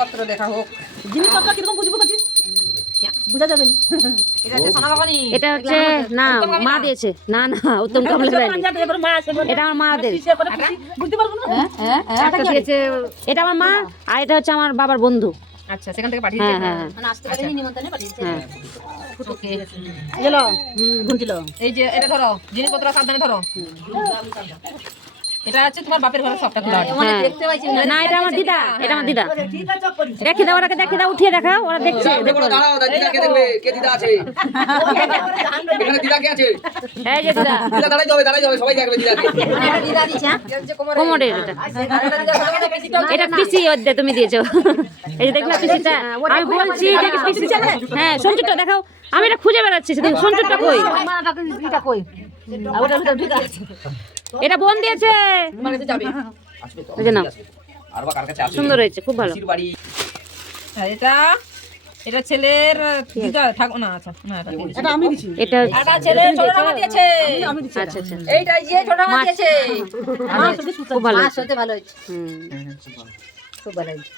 জিনিসপত্র দেখা হোক। জিনিসপত্র কিরকম বুঝবো কাছে বুঝা যাবে না। এটা হচ্ছে সোনা বাবানি। এটা হচ্ছে না মা দিয়েছে, না না উত্তম কামলা দেয়নি। এটা আমার মা দিয়েছে। বুঝতে পারবো না। একটা দিয়েছে, এটা আমার মা, আর এটা হচ্ছে আমার বাবার বন্ধু। আচ্ছা, সেখান থেকে পাঠিয়েছে। হ্যাঁ হ্যাঁ মানে আসতে পারেনি, নিমন্ত্রণে পাঠিয়েছে। হ্যাঁ। ওকে, গেলো ঘুরছিল। এই যে এটা ধরো, জিনিসপত্র সাবধানে ধরো। এটা হচ্ছে তোমার বাপের ঘরে সবটা খোলা আছে। হ্যাঁ। দেখতে পাইছি না এটা আমার দিদা, এটা আমার দিদা। দেখি দাও ওরাকে, দেখি দাও, উঠিয়ে দেখাও, ওরা দেখছে। দাঁড়াও, দিদাকে দেখবে কে দিদা আছে। এখানে দিদা কে আছে? এই যে দিদা, দিদা দাঁড়াই যাবে সবাই দেখবে দিদাকে। এটা দিদা দিছে। এই যে কোমরের এটা। এটা পিসি ওদের তুমি দিয়েছো। এই যে দেখলা পিসিটা, আমি বলছি যে পিসি চালে। হ্যাঁ সঞ্চুরটা দেখাও, আমি এটা খুঁজে বেড়াচ্ছি, সেদিন সঞ্চুরটা কই? এটা কই? ওটা ভিতর ঠিক আছে। এটা বোন দিয়েছে। মানে যাবে। এই যে নাও, আর বা কার কাছে আছে? সুন্দর হয়েছে, খুব ভালো। পিসির বাড়ি। আর এটা ছেলের দিদা থাকো না। আচ্ছা না, এটা আমি দিছি। এটা এটা ছেলের ছোট মামা দিয়েছে। আমি দিছি। আচ্ছা আচ্ছা, এইটা যে ছোট মামা দিয়েছে। খুব ভালো হয়েছে। সত্যি ভালো হয়েছে। হুম। খুব ভালো হয়েছে।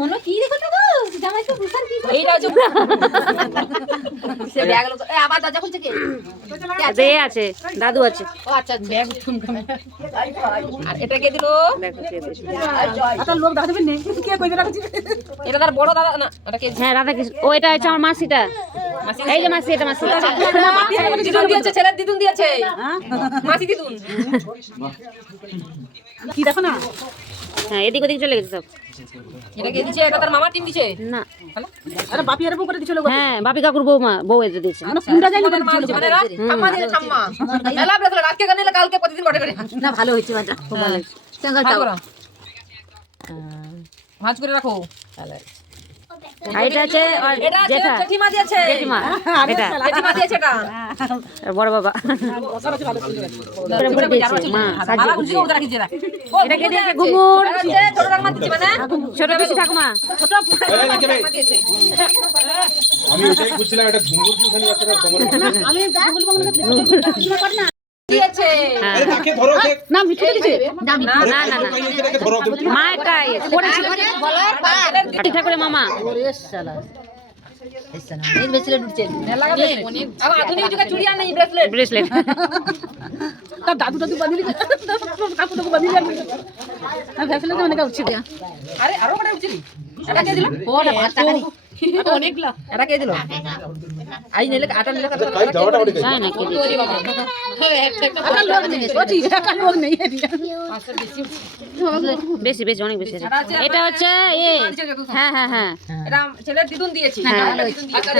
মনে কি দেখো তো গো, জামাই তো বুসার কি এইটা হচ্ছে সে ব্যাগ লোক। এই আবার দরজা খুলছে কে? এ আছে, দাদু আছে। ও আচ্ছা, ব্যাগ আর এটা কে দিলো? দেখো কে দিয়েছে। এটা লোক দেখা যাবে নেই কে কই রাখছি। এটা তার বড় দাদা না, এটা কে? হ্যাঁ রাধা কৃষ্ণ, ও এটা হচ্ছে আমার মাসিটা। এই যে মাসি, এটা মাসি। দিদুন দিয়েছে, ছেলের দিদুন দিয়েছে। মাসি দিদুন। কি দেখো না। হ্যাঁ এদিক ওদিক চলে গেছে সব। এটা কে দিয়েছে? এটা তার মামার টিম দিয়েছে। না আরে বাপি এরকম করে দিছিল গো। হ্যাঁ বাপি কাকুর বৌমা, বউ এটা দিয়েছে। মানে পুন্ডা যাইলো করে দিছিল। মানে রাত ঠাম্মা দিলে ঠাম্মা। এলা ব্রেসলেট আজকে গানিলে কালকে প্রতিদিন বটে করে। না ভালো হইছে বাটা। খুব ভালো হয়েছে। ভাঁজ করো। ভাঁজ করে রাখো। আর এটা হচ্ছে আর এটা আছে জেঠা, জেঠিমা দিয়েছে। জেঠিমা, এটা জেঠিমা দিয়েছে এটা। বড় বাবা। এরকম করে দিয়েছে মা, সাজিয়ে মালা গুছিয়ে। গুছিয়ে ওদের রাখিছে রাখ। এটা কে দিয়েছে? ঘুঙুর। এটা হচ্ছে ছোট ঠাম্মা দিয়েছে মানে। ছোট বেশি ঠাকুমা। ছোট ঠাম্মা দিয়েছে। আমি ওটাই বুঝছিলাম, এটা ঘুঙ্গুর কি ওখানে বাচ্চাটা তোমার আমি বলবো বলবো কর না। দিয়েছে। আরে তাকে ধরো সে না ভিতরে দিছে। না না না না, তাকে ধরো মা এটাই করেছিল। গলার পার। ঠিক ঠাক করে মামা। ওরে শালা। এই বেচলে ঢুকছে। লাগা ব্রেসলেট। আর আধুনিক যুগে চুড়ি আর নেই ব্রেসলেট। ব্রেসলেট। তার দাদু দাদু বাঁধিলি কাকু দাদু বাঁধিলি আমি ভেসলে তো অনেক উঠছে দিয়া। আরে আরো বড় উচিত। এটা কে দিল? ওটা ভাত টাকানি। এটা অনেকগুলা। এটা কে দিল? আই নিলে আটা নিলে কত? তাই যাওয়াটা ওটা তাই নাকি? একটা লোক নেই ওটি একটা লোক নেই এদিকে। বেশি বেশি, অনেক বেশি আছে। এটা হচ্ছে এ, হ্যাঁ হ্যাঁ হ্যাঁ। এটা ছেলের দিদুন দিয়েছি। হ্যাঁ। দিদুন দিয়েছে।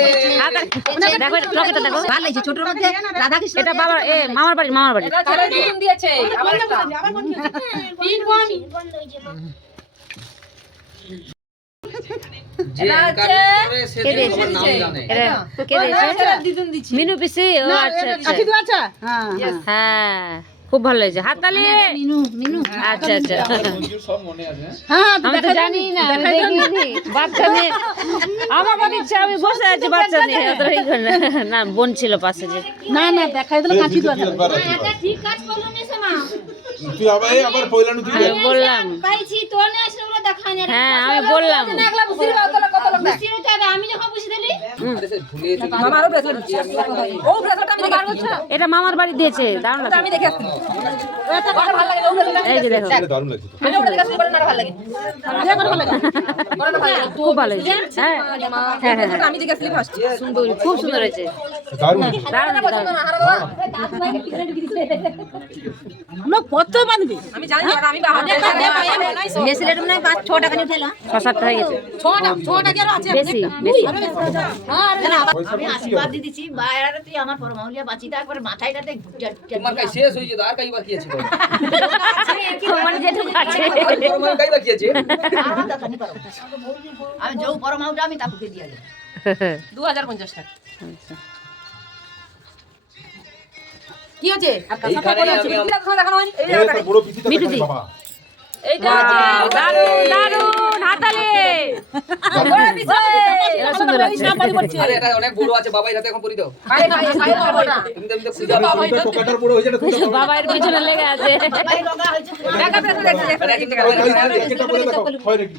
দেখো লকেটটা দেখো। ভালো লাগছে ছোটর মধ্যে রাধা কৃষ্ণ। এটা বাবার এ, মামার বাড়ি, মামার বাড়ি। এটা ছেলের দিদুন দিয়েছে। আবার একটা। এটা হচ্ছে কে দিয়েছে? নাম জানে। এটা কে দিয়েছে? ছেলের দিদুন দিয়েছি। মিনু পিসি। ও আচ্ছা আচ্ছা। কাঠি দেওয়া আছে হ্যাঁ হ্যাঁ খুব ভালো হয়েছে, হাততালি। মিনু মিনু আচ্ছা আচ্ছা। সব মনে আছে। হ্যাঁ আমি তো জানি না, আমি দেখিনি। বাচ্চা নিয়ে আমার বাড়ি ইচ্ছা, আমি বসে আছি বাচ্চা নিয়ে। ওদের এই ঘরে না, বোন ছিল পাশে যে। না না দেখাই দিল কাঠি দেওয়া আছে। ঠিক কাজ করলো না সমা তুই আবার পয়লানো তুই আমি বললাম, পাইছি তোর না আসলে ওরা দেখায় না হ্যাঁ আমি বললাম। একলা বুঝির কত লোক দেয়। সিরুতে হবে আমি যখন বুঝি দিলি মামারও ব্রেসলেট দিচ্ছি। ও ব্রেসলেট আমি দেখে আসছি। এটা মামার বাড়ি দিয়েছে, দারুণ আমি লাগে। দেখে আসছি। এটা ভালো লাগে। ও ব্রেসলেট এই যে দেখো, দারুণ লাগছে তো। আমি ওটা দেখে আসছি, বড় না ভালো লাগে। দিয়ে করে ভালো লাগে। বড় না ভালো লাগে। খুব ভালো হয়েছে। হ্যাঁ হ্যাঁ হ্যাঁ হ্যাঁ, আমি দেখে আসছি ফার্স্ট। সুন্দর, খুব সুন্দর হয়েছে। দারুণ দারুণ দারুণ। লোক কত বাঁধবে আমি জানি না, আমি বাহাতে মেসেলের মানে 5-6 টাকা নিয়ে ফেলা 6-7 হয়ে গেছে। 6 টাকা আর আছে বেশি বেশি। আমি আশীর্বাদ দিয়ে দিছি বা এরা তুই আমার পরমাউলিয়া বাঁচি তারপরে মাথায়টাতে তোমার কাছে শেষ হয়ে যেত আর কাই বাকি আছে মানে যেটুকু আছে। তোমার কাই বাকি আছে আমি যৌ পরমাউটা আমি তাকে দিয়ে দিই 2050 টাকা। কি আছে আর এইখানে আমি এটা দেখানো হয়নি। এই এই তো বড় পিসিটা মিঠুদি। বাবা এইটা হচ্ছে দারুণ দারুণ হাতালে বড় বিষয়। এটা সুন্দর লাগছে আরে এটা অনেক বড় আছে বাবাই হাতে এখন পরি দাও ভাই ভাই ভাই বাবাটা তুমি তো খুঁজে পাও তুমি তো টোকাটার বড় হয়েছে না তুমি বাবার পিছনে লেগে আছে দেখা পেছে দেখছি এটা কিন্তু একটা পরে দেখো হয় নাকি